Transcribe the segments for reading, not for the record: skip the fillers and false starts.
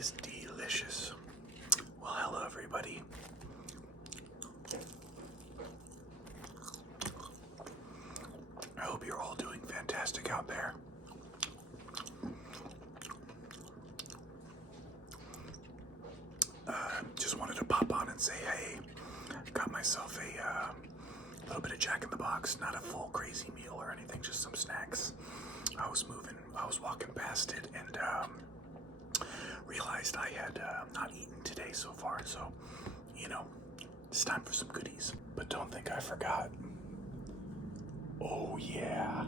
is delicious. Well, hello everybody. I hope you're all doing fantastic out there. Just wanted to pop on and say, hey, got myself a little bit of Jack in the Box, not a full crazy meal or anything, just some snacks. I was walking past it and realized I had not eaten today so far, so, you know, it's time for some goodies. But don't think I forgot. Oh yeah.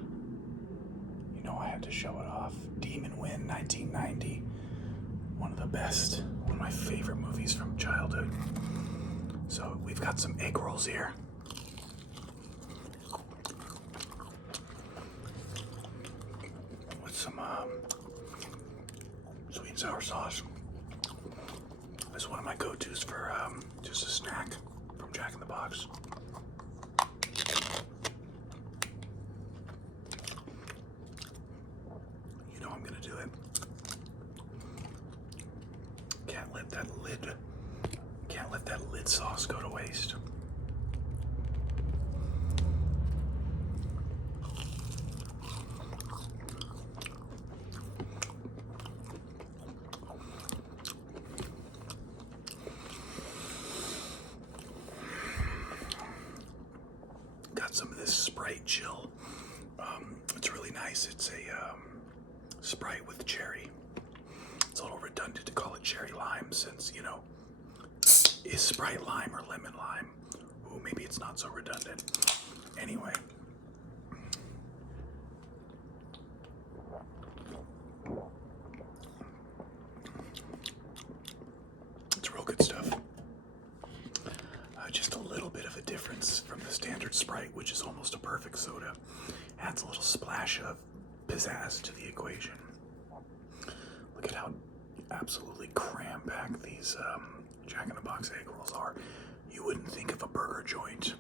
You know I had to show it off. Demon Wind 1990. One of the best, one of my favorite movies from childhood. So we've got some egg rolls here. With some sweet and sour sauce. It's one of my go-tos for just a snack from Jack in the Box. You know I'm gonna do it. Can't let that lid sauce go to waste. Got some of this Sprite chill. It's really nice. It's a Sprite with cherry. It's a little redundant to call it cherry lime since, you know, is Sprite lime or lemon lime? Ooh, maybe it's not so redundant. Anyway. It's real good stuff. Just a little bit of a difference from the standard Sprite, which is almost a perfect soda. Adds a little splash of pizzazz to the equation. Look at how absolutely cram-packed these Jack in the Box egg rolls are. You wouldn't think of a burger joint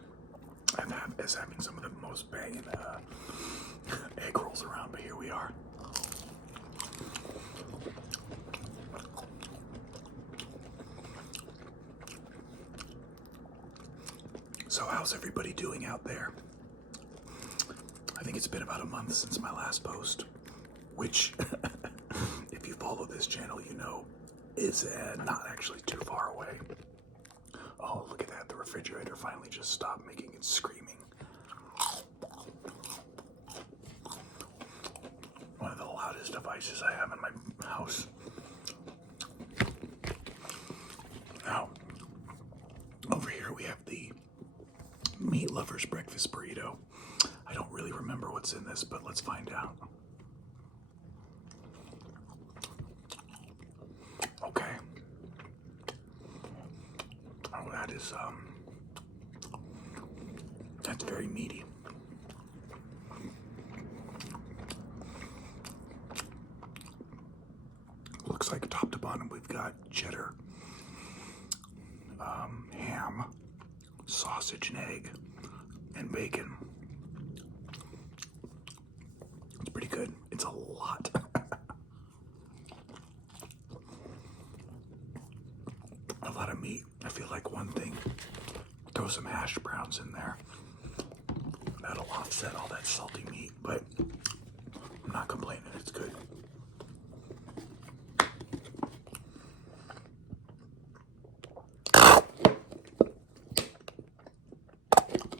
as having some of the most banging egg rolls around, but here we are. So how's everybody doing out there? I think it's been about a month since my last post, which, if you follow this channel, you know, is not actually too far away. Oh, look at that. The refrigerator finally just stopped making its screaming. One of the loudest devices I have in my house. Now, over here we have the Meat Lover's Breakfast Burrito. I don't really remember what's in this, but let's find out. Okay. Oh, that is, that's very meaty. Looks like top to bottom we've got cheddar, ham, sausage and egg, and bacon. It's pretty good. It's a lot. A lot of meat. I feel like one thing, throw some hash browns in there. That'll offset all that salty meat, but I'm not complaining. It's good.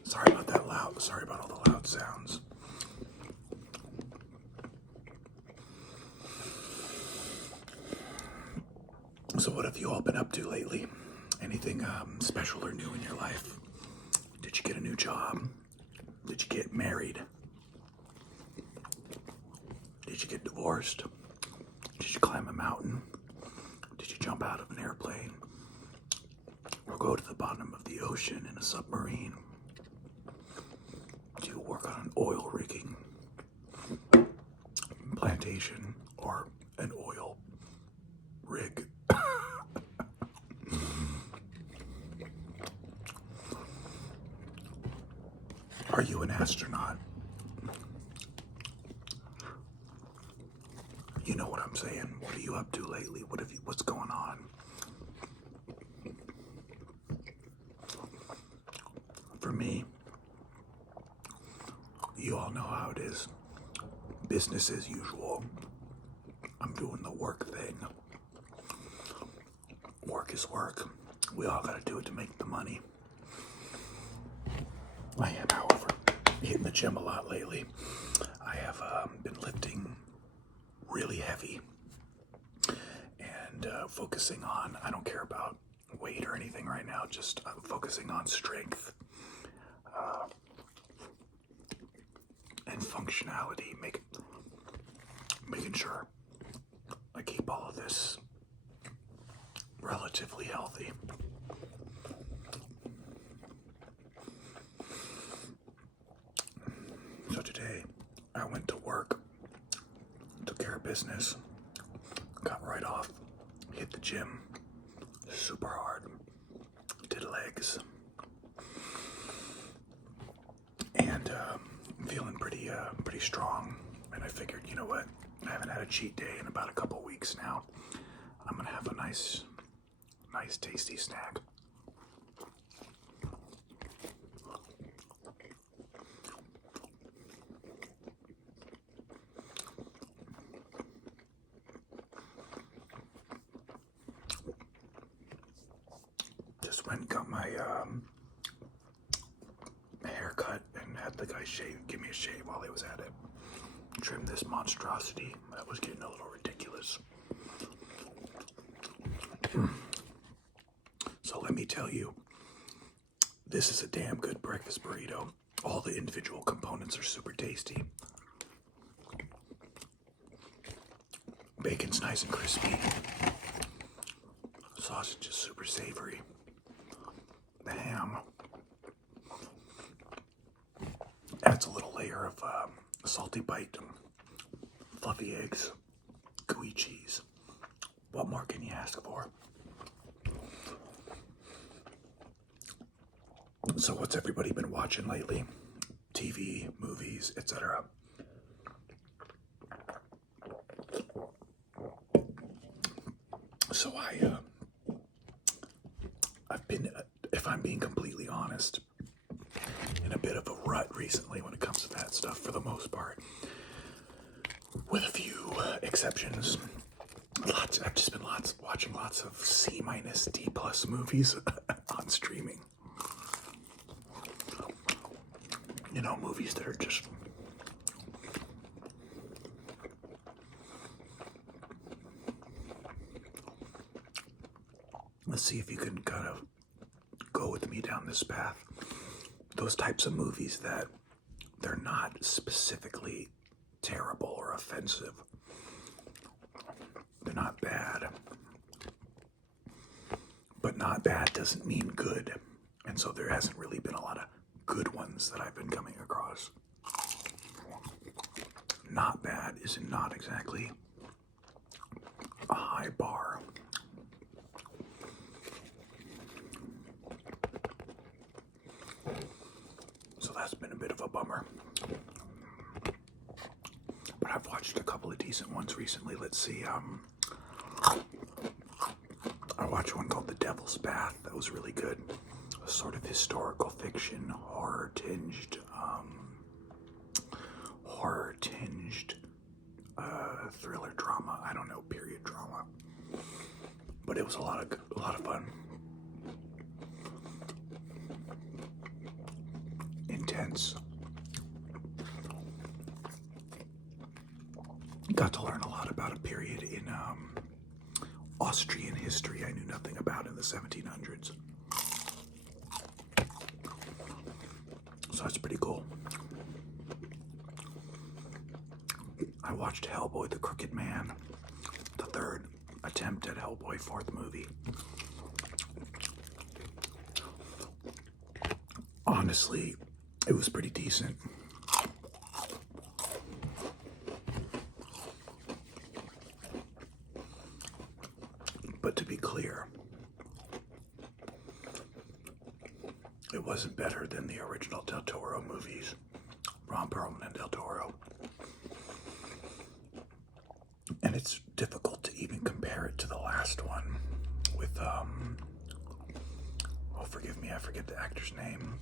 Sorry about that loud. Sorry about all the loud sounds. So what have you all been up to lately? Anything special or new in your life? Did you get a new job? Did you get married? Did you get divorced? Did you climb a mountain? Did you jump out of an airplane? Or go to the bottom of the ocean in a submarine? Do you work on an oil rigging plantation or an oil rig? Are you an astronaut? You know what I'm saying. What are you up to lately? What's going on? For me, you all know how it is. Business as usual. I'm doing the work thing. Work is work. We all gotta do it to make the money. I am, however, hitting the gym a lot lately. I have been lifting really heavy and focusing on, I don't care about weight or anything right now, just focusing on strength and functionality, making sure I keep all of this relatively healthy. So today I went to work, took care of business, got right off, hit the gym super hard, did legs, and I'm feeling pretty strong. And I figured, you know what, I haven't had a cheat day in about a couple weeks now. I'm gonna have a nice tasty snack. Just went and got my haircut and had the guy give me a shave while he was at it. Trim this monstrosity that was getting a little ridiculous. So let me tell you, this is a damn good breakfast burrito. All the individual components are super tasty. Bacon's nice and crispy. Sausage is super savory. The ham adds a little layer of salty bite, fluffy eggs, gooey cheese. What more can you ask for? So what's everybody been watching lately? TV, movies, etc. So I've been, if I'm being completely honest, in a bit of a rut recently when it comes to that stuff for the most part. With a few exceptions. I've just been watching lots of C- D+ movies on streaming. You know, movies that are just let's see if you can kind of go with me down this path. Those types of movies that they're not specifically terrible or offensive. They're not bad. But not bad doesn't mean good. And so there hasn't really been a lot of good ones that I've been coming across. Not bad is not exactly a high bar. So that's been a bit of a bummer. But I've watched a couple of decent ones recently. Let's see. I watched one called The Devil's Bath. That was really good. A sort of historical fiction, horror-tinged thriller drama. I don't know, period drama. But it was a lot of fun. Intense. Got to learn a lot about a period in Austrian history I knew nothing about in the 1700s. So that's pretty cool. I watched Hellboy the Crooked Man, the third attempt at Hellboy, fourth movie. Honestly, it was pretty decent. But to be clear, it wasn't better than the original Del Toro movies, Ron Perlman and Del Toro. And And it's difficult to even compare it to the last one with, oh, forgive me, I forget the actor's name.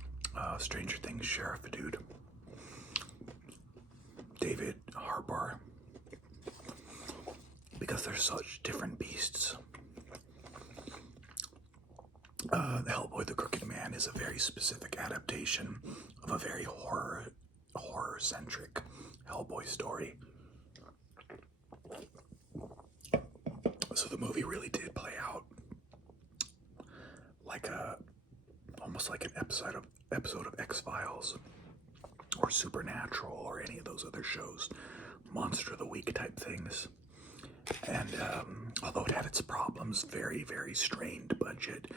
Stranger Things Sheriff dude. David Harbour. Because they're such different beasts. Hellboy the Crooked Man is a very specific adaptation of a very horror-centric Hellboy story. So the movie really did play out like almost like an episode of X-Files or Supernatural or any of those other shows, Monster of the Week type things. And although it had its problems, very, very strained budget,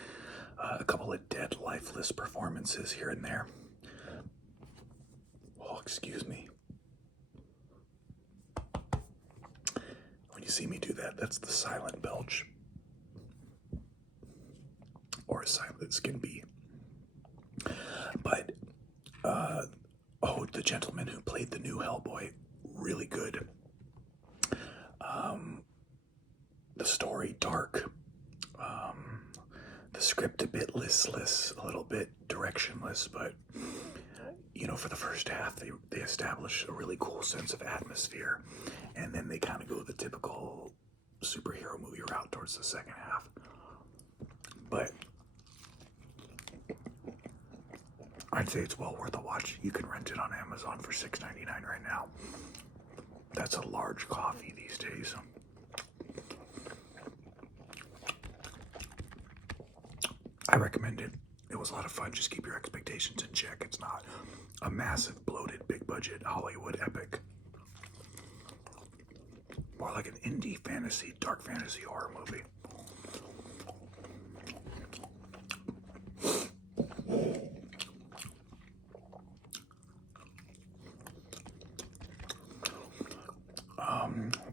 a couple of dead, lifeless performances here and there. Oh, excuse me. When you see me do that, that's the silent belch. Or as silent as can be. But, oh, the gentleman who played the new Hellboy, really good. The story, dark. The script, a bit listless, a little bit directionless, but, you know, for the first half, they establish a really cool sense of atmosphere, and then they kind of go the typical superhero movie route towards the second half. But I'd say it's well worth a watch. You can rent it on Amazon for $6.99 right now. That's a large coffee these days. I recommend it. It was a lot of fun. Just keep your expectations in check. It's not a massive, bloated, big budget Hollywood epic. More like an indie fantasy, dark fantasy horror movie.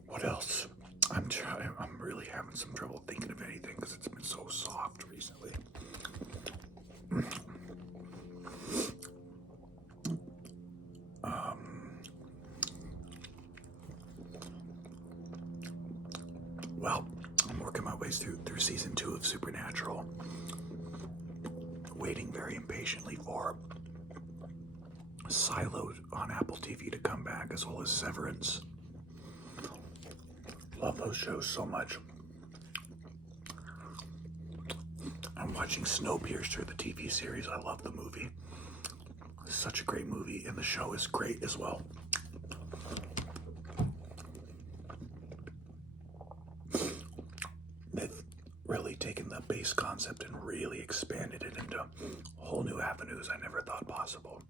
What else? I'm really having some trouble thinking of anything because it's been so soft recently. Well, I'm working my way through season 2 of Supernatural. Waiting very impatiently for Siloed on Apple TV to come back, as well as Severance. Love those shows so much. I'm watching Snowpiercer, the TV series. I love the movie. It's such a great movie, and the show is great as well. They've really taken the base concept and really expanded it into whole new avenues I never thought possible.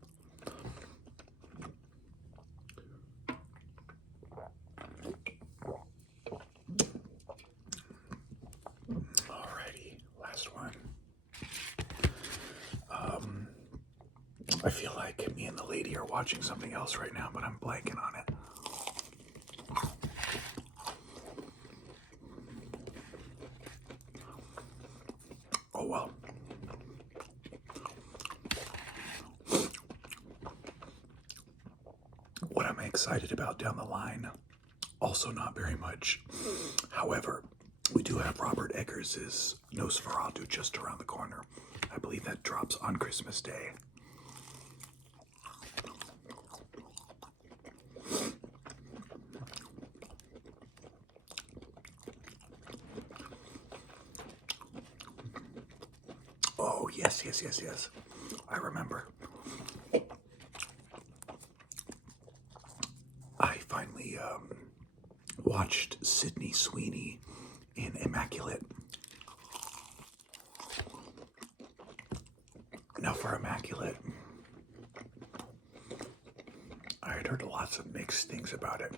I feel like me and the lady are watching something else right now, but I'm blanking on it. Oh well. What am I excited about down the line? Also not very much. However, we do have Robert Eggers' Nosferatu just around the corner. I believe that drops on Christmas Day. Oh, yes. I remember. I finally watched Sydney Sweeney in Immaculate. Now for Immaculate, I had heard lots of mixed things about it.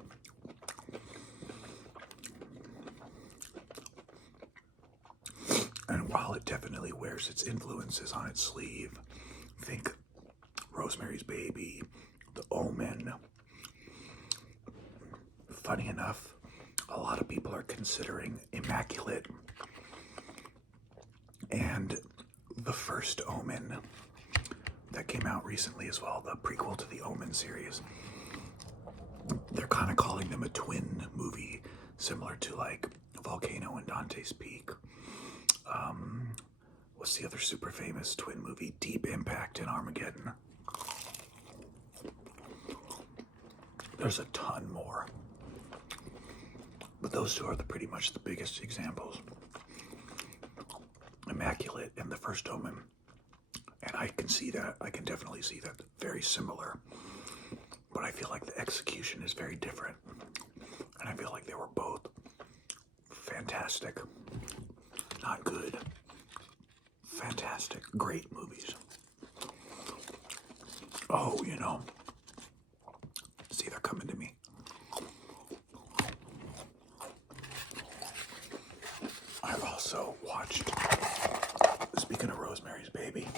And while it definitely wears its influences on its sleeve, think Rosemary's Baby, The Omen. Funny enough, a lot of people are considering Immaculate and the first Omen that came out recently as well, the prequel to the Omen series. They're kind of calling them a twin movie, similar similar to like Volcano and Dante's Peak. What's the other super famous twin movie? Deep Impact and Armageddon. There's a ton more, but those two are pretty much the biggest examples. Immaculate and The First Omen, and I can see that. I can definitely see that. Very similar, but I feel like the execution is very different, and I feel like they were both fantastic. Not good. Fantastic. Great movies. Oh, you know. See, they're coming to me. I've also watched, speaking of Rosemary's Baby,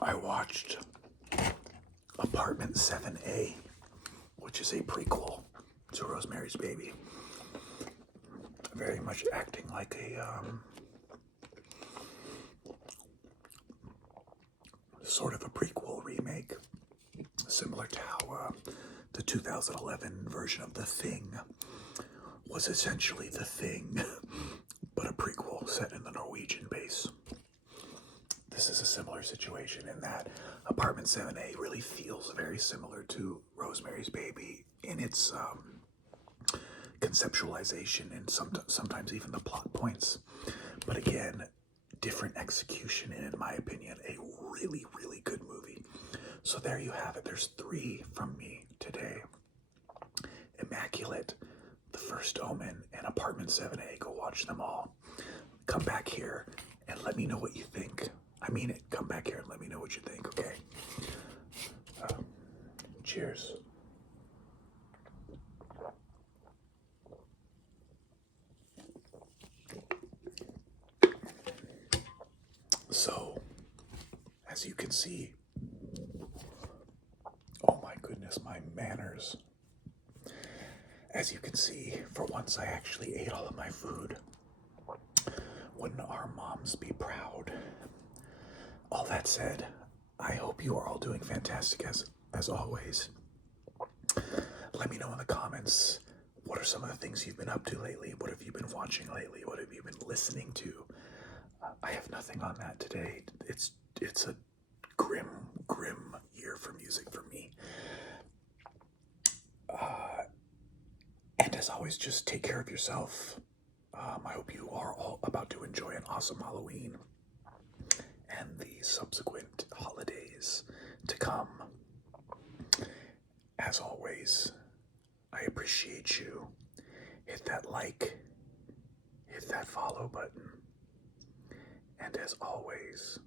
I watched Apartment 7A, which is a prequel to Rosemary's Baby. Very much acting like a sort of a prequel remake, similar to how the 2011 version of The Thing was essentially The Thing, but a prequel set in the Norwegian base. This is a similar situation in that Apartment 7A really feels very similar to Rosemary's Baby in its conceptualization and sometimes even the plot points. But again, different execution and, in my opinion, a really, really good movie. So there you have it. There's 3 from me today. Immaculate, The First Omen, and Apartment 7A. Go watch them all. Come back here and let me know what you think. I mean it. Come back here and let me know what you think, okay? Cheers. So, as you can see, oh my goodness, my manners. As you can see, for once I actually ate all of my food. Wouldn't our moms be proud? All that said, I hope you are all doing fantastic as always. Let me know in the comments, what are some of the things you've been up to lately? What have you been watching lately? What have you been listening to? I have nothing on that today. It's a grim year for music for me. And as always, just take care of yourself. I hope you are all about to enjoy an awesome Halloween and the subsequent holidays to come. As always, I appreciate you. Hit that like, hit that follow button. And as always,